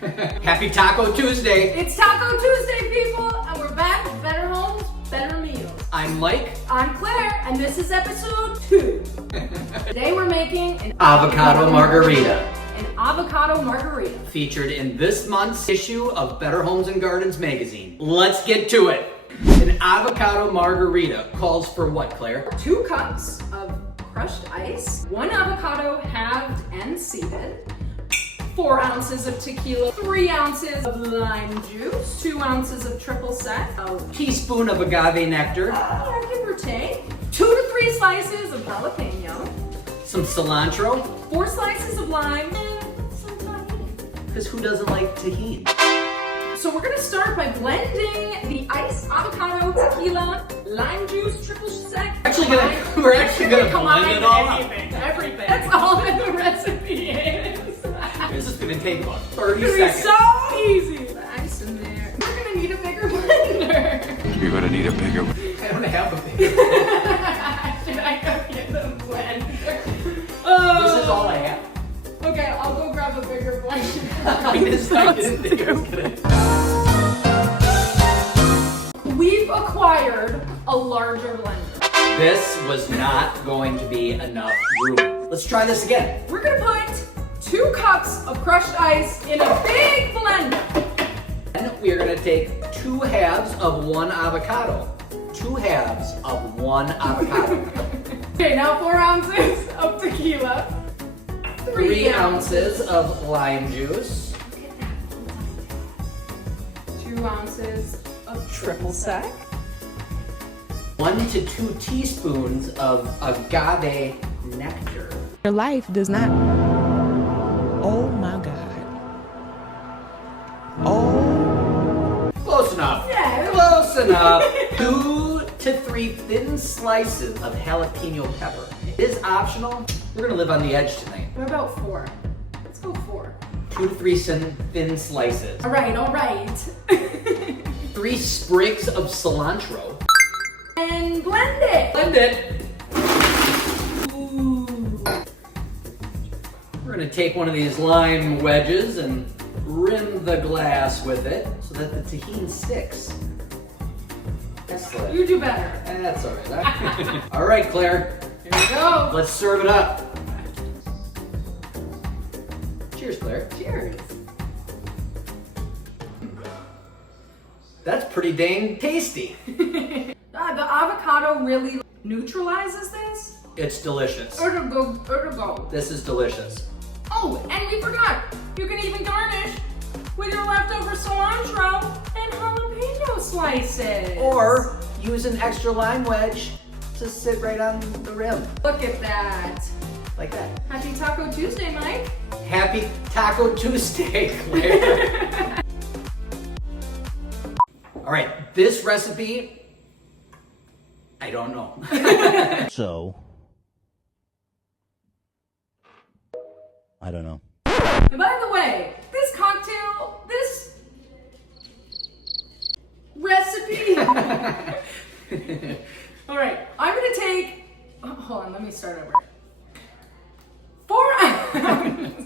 Happy Taco Tuesday! It's Taco Tuesday, people, and we're back with better homes, better meals. I'm Mike. I'm Claire, and this is episode 2. Today we're making an Avocado Margarita. An avocado margarita. Featured in this month's issue of Better Homes and Gardens magazine. Let's get to it. An avocado margarita calls for what, Claire? 2 cups of crushed ice, 1 avocado halved and seeded, 4 ounces of tequila, 3 ounces of lime juice, 2 ounces of triple sec, a Teaspoon of agave nectar, give or take, 2 to 3 slices of jalapeno, some cilantro, 4 slices of lime, and some tahini. because who doesn't like tahini? So we're gonna start by blending the ice, avocado, tequila, lime juice, triple sec. We're actually gonna blend it all up. Everything. That's all that the recipe is. This is gonna take about 30 It's seconds. so easy. The ice in there. We're gonna need a bigger blender. You're gonna need a bigger one. I don't have a big Should I go get the blender? This is all I have. Okay, I'll go grab a bigger blender. I didn't think it was gonna... We've acquired a larger blender. This was not going to be enough room. Let's try this again. We're gonna put 2 cups of crushed ice in a big blender. And we're gonna take 2 halves of 1 avocado. 2 halves of 1 avocado. Okay, now 4 ounces of tequila. 3 ounces of lime juice. 2 ounces of triple sec. 1 to 2 teaspoons of agave nectar. Your life does not. Oh my God. Oh. Close enough. Yeah. Close enough. 2 to 3 thin slices of jalapeno pepper. It is optional. We're gonna live on the edge tonight. What about 4? Let's go 4. 2 to 3 thin slices. All right. 3 sprigs of cilantro. And blend it. Blend it. Ooh. We're gonna take one of these lime wedges and rim the glass with it so that the tahini sticks. Excellent. You do better. That's all right. Huh? All right, Claire. Here we go. Let's serve it up. Cheers, Claire. Cheers. That's pretty dang tasty. The avocado really neutralizes this. It's delicious. Ergo. This is delicious. Oh, and we forgot. You can even garnish with your leftover cilantro and jalapeno slices. Or use an extra lime wedge to sit right on the rim. Look at that. Like that. Happy Taco Tuesday, Mike. Happy Taco Tuesday, Claire. All right, this recipe, I don't know. So, I don't know. And by the way, this cocktail, this recipe. All right, I'm gonna take, hold on, let me start over. 4 ounces.